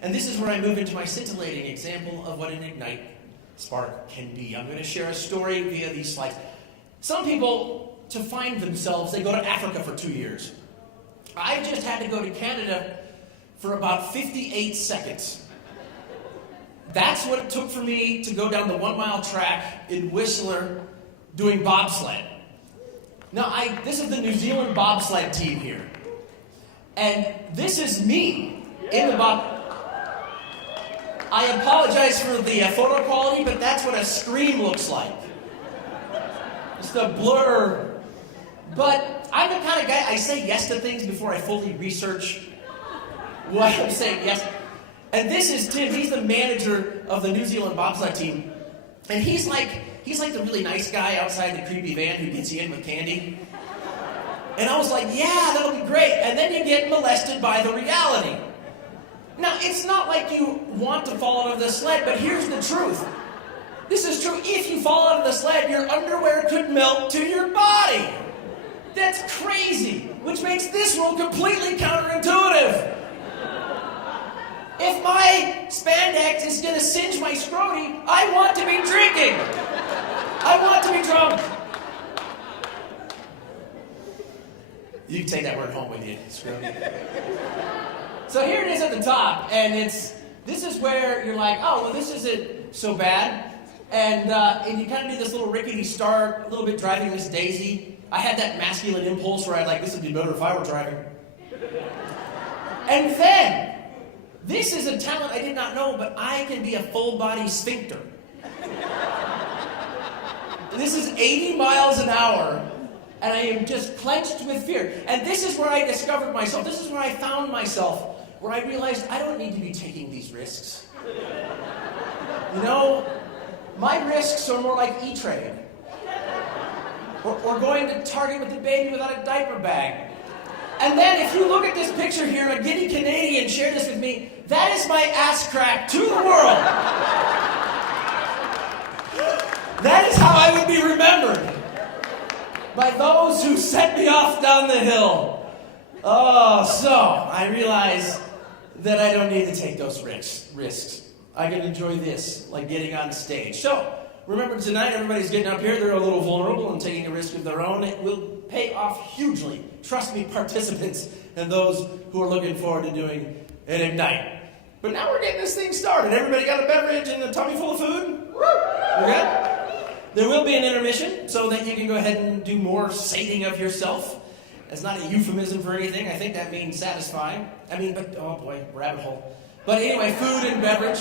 And this is where I move into my scintillating example of what an Ignite spark can be. I'm going to share a story via these slides. Some people, to find themselves, they go to Africa for 2 years. I just had to go to Canada for about 58 seconds. That's what it took for me to go down the 1 mile track in Whistler doing bobsled. Now, this is the New Zealand bobsled team here. And this is me in the I apologize for the photo quality, but that's what a screen looks like. Just a blur. But I'm the kind of guy, I say yes to things before I fully research what I'm saying yes. And this is Tim, he's the manager of the New Zealand bobsled team. And he's like the really nice guy outside the creepy van who gets you in with candy. And I was like, yeah, that'll be great. And then you get molested by the reality. Now, it's not like you want to fall out of the sled, but here's the truth. This is true. If you fall out of the sled, your underwear could melt to your body. That's crazy, which makes this rule completely counterintuitive. If my spandex is going to singe my scroty, I want to be drinking. I want to be drunk. You can take that word home with you, scroty. So here it is at the top, and this is where you're like, oh, well, this isn't so bad. And you kind of do this little rickety start, a little bit driving Miss Daisy. I had that masculine impulse where I'd like, this would be better if I were driving. And then, this is a talent I did not know, but I can be a full-body sphincter. This is 80 miles an hour, and I am just clenched with fear. And this is where I discovered myself. This is where I found myself, where I realized I don't need to be taking these risks. You know, my risks are more like E-Trade. Or going to Target with the baby without a diaper bag. And then if you look at this picture here, a giddy Canadian shared this with me, that is my ass crack to the world. That is how I would be remembered. By those who set me off down the hill. Oh, so I realize that I don't need to take those risks. I can enjoy this, like getting on stage. So, remember tonight, everybody's getting up here. They're a little vulnerable and taking a risk of their own. It will pay off hugely. Trust me, participants and those who are looking forward to doing an Ignite. But now we're getting this thing started. Everybody got a beverage and a tummy full of food? We're good? There will be an intermission so that you can go ahead and do more sating of yourself. That's not a euphemism for anything. I think that means satisfying. But, oh boy, rabbit hole. But anyway, food and beverage.